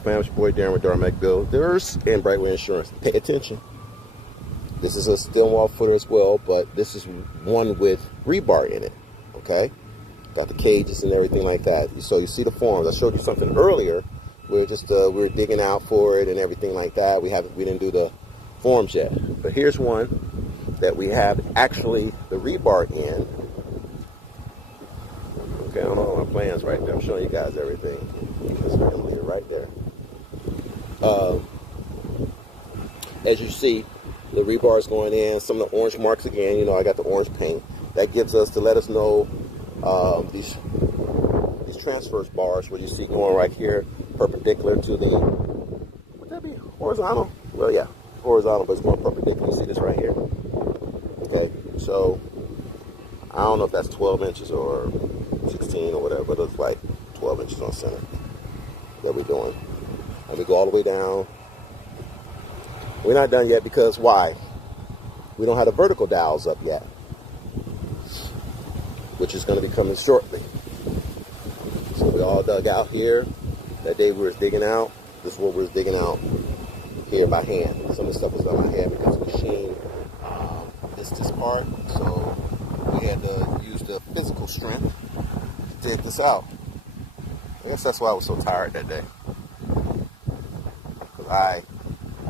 up, fam? It's your boy Darren with Darmac Builders and Brightway Insurance. Pay attention. This is a steel wall footer as well, but this is one with rebar in it. Okay, got the cages and everything like that. So you see the forms. I showed you something earlier. We were digging out for it and everything like that. We didn't do the forms yet, but here's one that we have actually the rebar in. Okay, I don't know my plans right there. I'm showing you guys everything. Just gonna leave it right there. As you see, the rebar is going in. Some of the orange marks again. You know, I got the orange paint. That gives us to let us know these transverse bars, where you see going right here, perpendicular to the. Would that be horizontal? Well, yeah, horizontal, but it's going perpendicular. You see this right here. Okay, so I don't know if that's 12 inches or 16 or whatever, but it's like 12 inches on center that we're doing. And we go all the way down. We're not done yet because why? We don't have the vertical dowels up yet, which is going to be coming shortly. So we all dug out here. That day we were digging out. This is what we were digging out here by hand. Some of the stuff was done by hand because the machine missed this part. So we had to use the physical strength to dig this out. I guess that's why I was so tired that day. Because I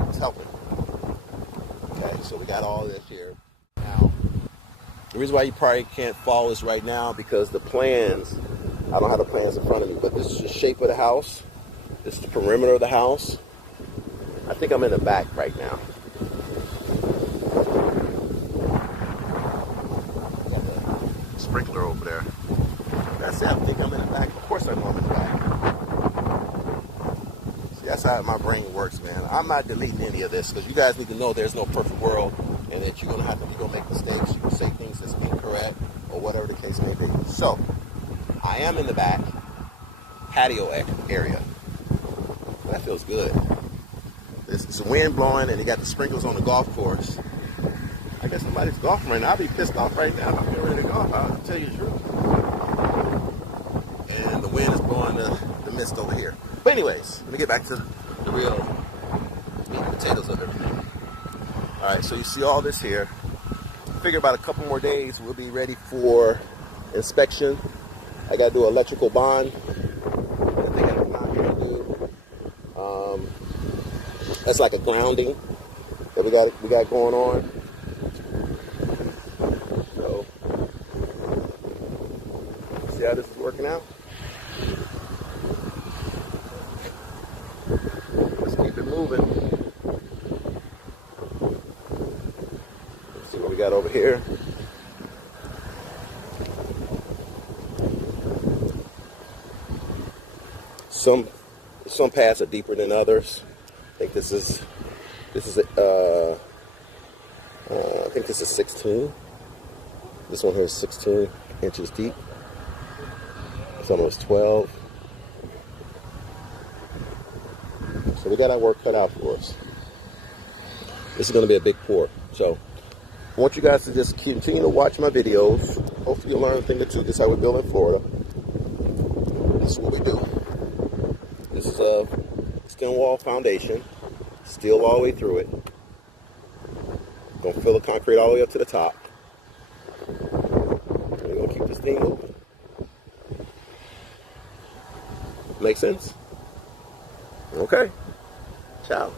was helping. Okay, so we got all this here. Now, the reason why you probably can't follow this right now because the plans, I don't have the plans in front of me, but this is the shape of the house. This is the perimeter of the house. I think I'm in the back right now. Got the sprinkler over there. That's it. I think I'm in the back. Of course I know I'm in the back. See, that's how my brain works, man. I'm not deleting any of this because you guys need to know there's no perfect world and that you're going to make mistakes. You can say things that's incorrect or whatever the case may be. So, I am in the back patio area. That feels good. It's the wind blowing and you got the sprinklers on the golf course. I guess somebody's golfing right now. I'll be pissed off right now if I'm getting ready to golf. I'll tell you the truth. And the wind is blowing the mist over here. But anyways, let me get back to the real meat and potatoes of everything. Alright, so you see all this here. I figure about a couple more days we'll be ready for inspection. I got to do electrical bond. I think I'm not going to do. That's like a grounding that we got going on. So, see how this is working out? Let's keep it moving. Let's see what we got over here. Some paths are deeper than others. I think this is I think this is 16. This one here is 16 inches deep. This one was 12. So we got our work cut out for us. This is going to be a big pour. So I want you guys to just continue to watch my videos. Hopefully you'll learn a thing or two. This is how we build in Florida. This is what we do. This is a skin wall foundation, steel all the way through it. Gonna fill the concrete all the way up to the top. We're gonna keep this thing moving. Make sense? Okay. Ciao.